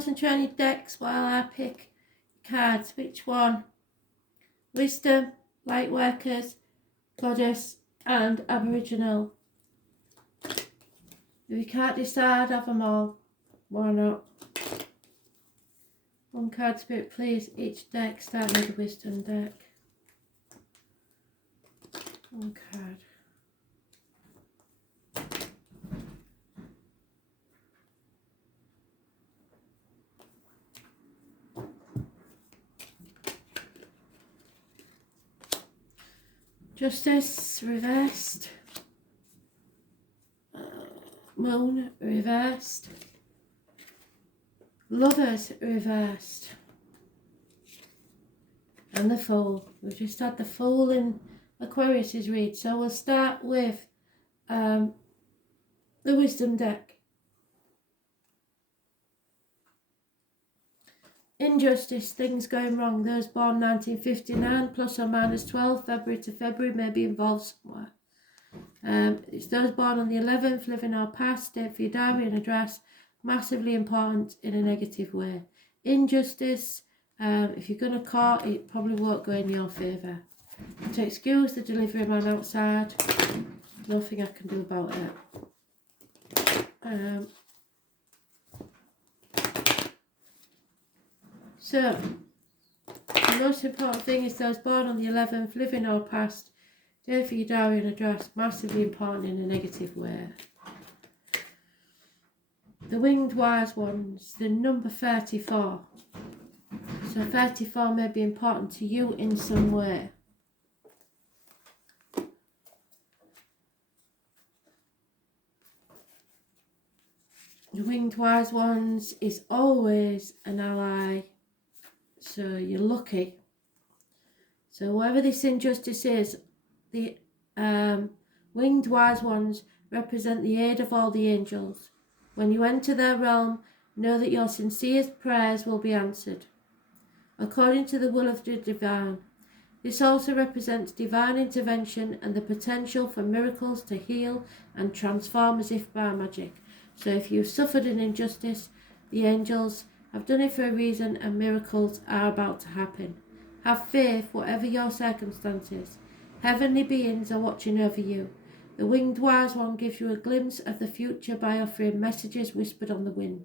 concentrate on your decks while I pick cards. Which one? Wisdom, Lightworkers, Goddess and Aboriginal. If you can't decide, have them all. Why not? One card, Spirit, please. Each deck, starting with the Wisdom deck. One card. Justice, reversed. Moon, reversed. Lovers, reversed. And the Fool. We've just had the Fool in Aquarius's read. So we'll start with the Wisdom deck. Injustice, things going wrong. Those born 1959 plus or minus 12, February to February, may be involved somewhere. It's those born on the 11th, living or past, date for your diary and address, massively important in a negative way. Injustice, if you're going to court, it probably won't go in your favour. To excuse the delivery man outside, nothing I can do about it. So, the most important thing is those born on the 11th, living or past, date for your diary and address, massively important in a negative way. The Winged Wise Ones, the number 34. So 34 may be important to you in some way. The Winged Wise Ones is always an ally. So you're lucky. So whatever this injustice is, the Winged Wise Ones represent the aid of all the angels. When you enter their realm, know that your sincerest prayers will be answered, according to the will of the divine. This also represents divine intervention and the potential for miracles to heal and transform as if by magic. So if you've suffered an injustice, the angels have done it for a reason and miracles are about to happen. Have faith, whatever your circumstances. Heavenly beings are watching over you. The Winged Wise One gives you a glimpse of the future by offering messages whispered on the wind.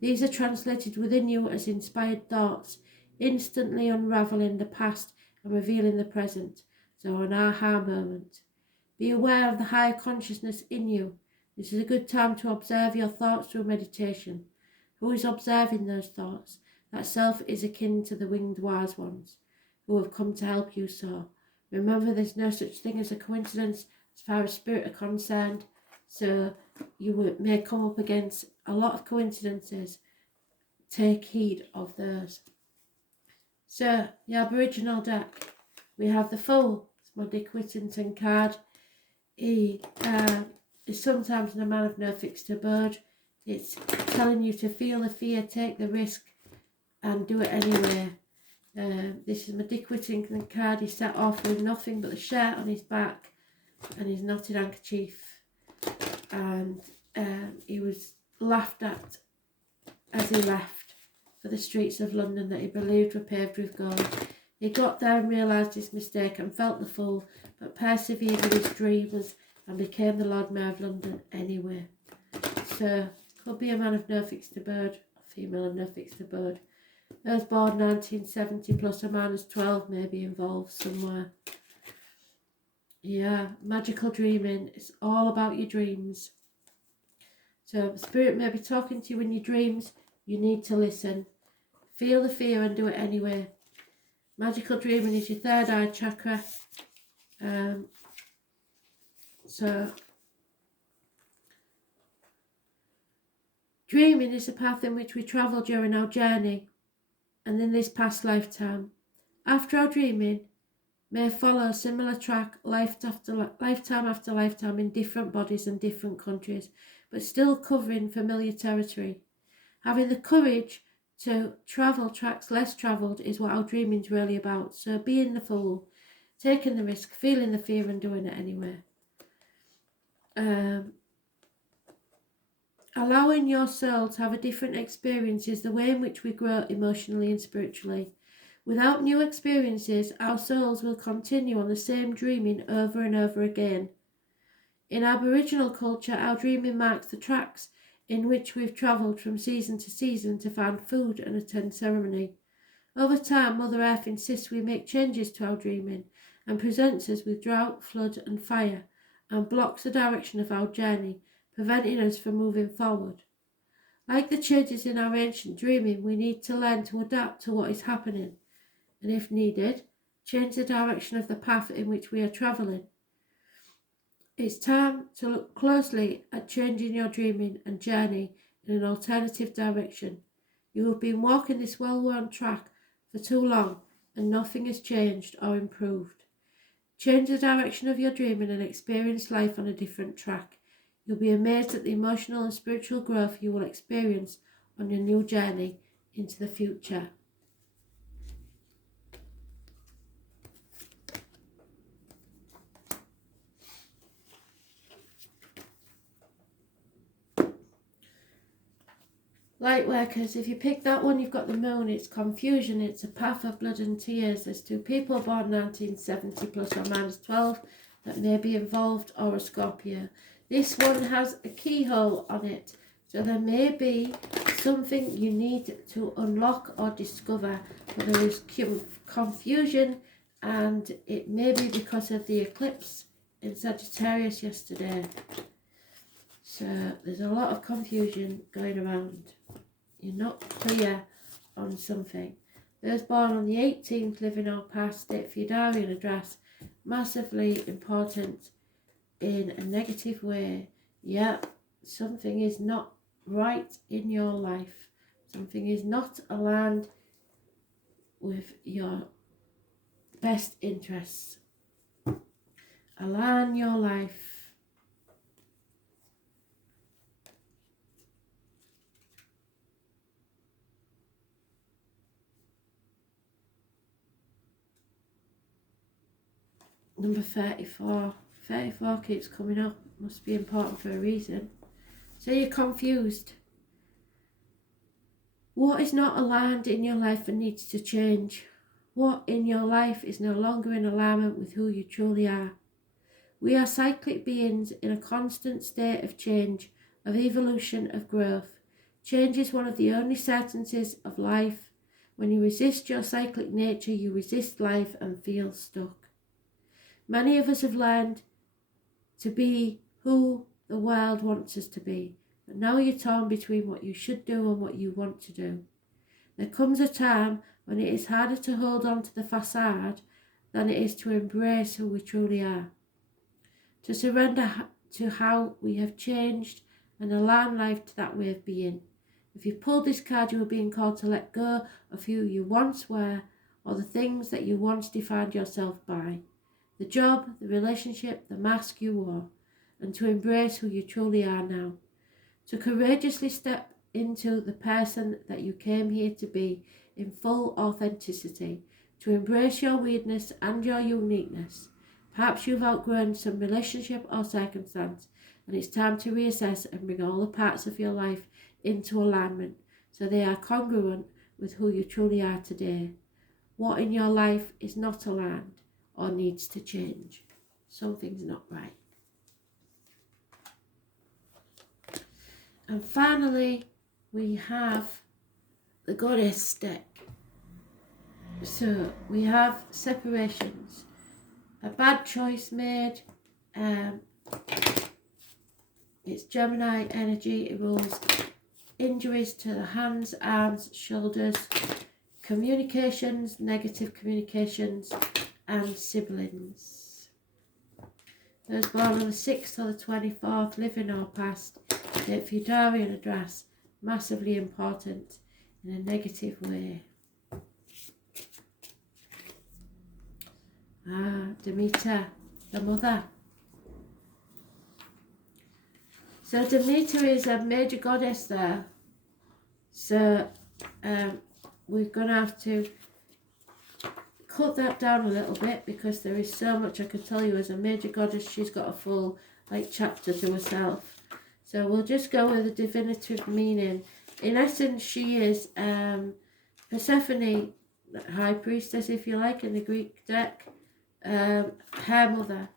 These are translated within you as inspired thoughts, instantly unraveling the past and revealing the present. So an aha moment. Be aware of the higher consciousness in you. This is a good time to observe your thoughts through meditation. Who is observing those thoughts? That self is akin to the Winged Wise Ones, who have come to help you soar. Remember, there's no such thing as a coincidence as far as spirit are concerned. So you may come up against a lot of coincidences. Take heed of those. So, the Aboriginal deck. We have the Fool. It's my Dick Whittington card. He is sometimes a man of no fixed abode. It's telling you to feel the fear, take the risk and do it anyway. This is my Dick Whittington card. He set off with nothing but the shirt on his back and his knotted handkerchief. And he was laughed at as he left for the streets of London that he believed were paved with gold. He got there and realised his mistake and felt the fool, but persevered with his dreams and became the Lord Mayor of London anyway. So, could be a man of no fixed abode, a female of no fixed abode. Those born 1970 plus or minus 12 may be involved somewhere. Yeah, magical dreaming. It's all about your dreams. So, spirit may be talking to you in your dreams. You need to listen. Feel the fear and do it anyway. Magical dreaming is your third eye chakra. Dreaming is the path in which we travel during our journey and in this past lifetime. After our dreaming may follow a similar track lifetime after lifetime in different bodies and different countries, but still covering familiar territory. Having the courage to travel tracks less travelled is what our dreaming is really about. So being the fool, taking the risk, feeling the fear and doing it anyway. Allowing your soul to have a different experience is the way in which we grow emotionally and spiritually. Without new experiences, our souls will continue on the same dreaming over and over again. In Aboriginal culture, our dreaming marks the tracks in which we've travelled from season to season to find food and attend ceremony. Over time, Mother Earth insists we make changes to our dreaming and presents us with drought, flood and fire, and blocks the direction of our journey, preventing us from moving forward. Like the changes in our ancient dreaming, we need to learn to adapt to what is happening, and if needed, change the direction of the path in which we are travelling. It's time to look closely at changing your dreaming and journey in an alternative direction. You have been walking this well-worn track for too long and nothing has changed or improved. Change the direction of your dreaming and experience life on a different track. You'll be amazed at the emotional and spiritual growth you will experience on your new journey into the future. Lightworkers, if you pick that one, you've got the moon. It's confusion. It's a path of blood and tears. There's 2 people born 1970 plus or minus 12 that may be involved, or a Scorpio. This one has a keyhole on it. So there may be something you need to unlock or discover. But there is confusion, and it may be because of the eclipse in Sagittarius yesterday. So there's a lot of confusion going around. You're not clear on something. Those born on the 18th, living or past, state for your diary and address. Massively important in a negative way. Yeah, something is not right in your life. Something is not aligned with your best interests. Align your life. Number 34. 34 keeps coming up. Must be important for a reason. So you're confused. What is not aligned in your life and needs to change? What in your life is no longer in alignment with who you truly are? We are cyclic beings in a constant state of change, of evolution, of growth. Change is one of the only certainties of life. When you resist your cyclic nature, you resist life and feel stuck. Many of us have learned to be who the world wants us to be, but now you're torn between what you should do and what you want to do. There comes a time when it is harder to hold on to the facade than it is to embrace who we truly are, to surrender to how we have changed and align life to that way of being. If you pulled this card, you are being called to let go of who you once were or the things that you once defined yourself by. The job, the relationship, the mask you wore, and to embrace who you truly are now. To courageously step into the person that you came here to be in full authenticity, to embrace your weirdness and your uniqueness. Perhaps you've outgrown some relationship or circumstance, and it's time to reassess and bring all the parts of your life into alignment so they are congruent with who you truly are today. What in your life is not aligned or needs to change? Something's not right. And finally, we have the Goddess deck. So we have separations. A bad choice made. It's Gemini energy. It rules injuries to the hands, arms, shoulders, communications, negative communications, and siblings. Those born on the 6th or the 24th, living or past, date for your diary and address, massively important in a negative way. Demeter, the mother. So Demeter is a major goddess there. So we're going to have to cut that down a little bit because there is so much I could tell you. As a major goddess, she's got a full chapter to herself. So we'll just go with the divinative meaning. In essence, she is Persephone, high priestess, if you like, in the Greek deck, her mother.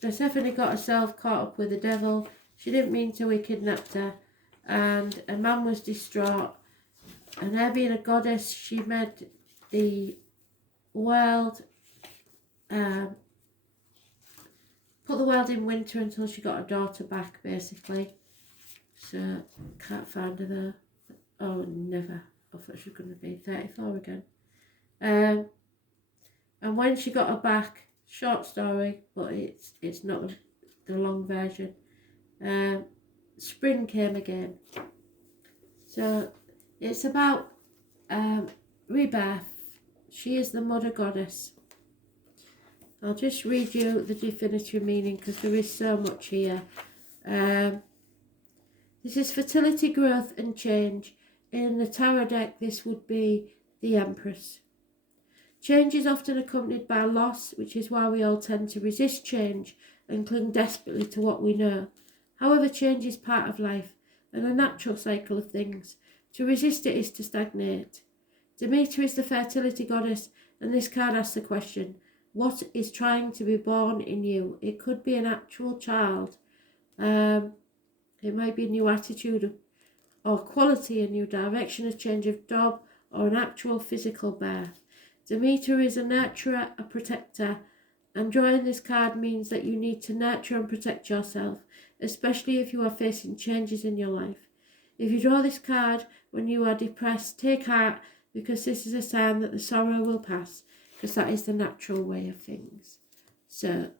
Persephone got herself caught up with the devil. She didn't mean to, he kidnapped her, and a man was distraught. And her being a goddess, she made the world, put the world in winter until she got her daughter back, basically. So, can't find her there. Oh, never. I thought she was going to be 34 again. And when she got her back, short story, but it's not the long version, spring came again. So it's about rebirth. She is the mother goddess. I'll just read you the definitive meaning because there is so much here. This is fertility, growth and change. In the tarot deck, this would be the Empress. Change is often accompanied by loss, which is why we all tend to resist change and cling desperately to what we know. However, change is part of life and a natural cycle of things. To resist it is to stagnate. Demeter is the fertility goddess, and this card asks the question, what is trying to be born in you? It could be an actual child. It might be a new attitude or quality, a new direction, a change of job, or an actual physical birth. Demeter is a nurturer, a protector, and drawing this card means that you need to nurture and protect yourself, especially if you are facing changes in your life. If you draw this card when you are depressed, take heart, because this is a sign that the sorrow will pass, because that is the natural way of things. So,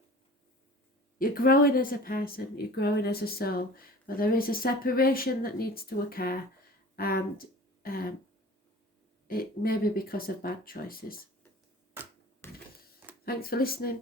you're growing as a person, you're growing as a soul, but there is a separation that needs to occur, and it may be because of bad choices. Thanks for listening.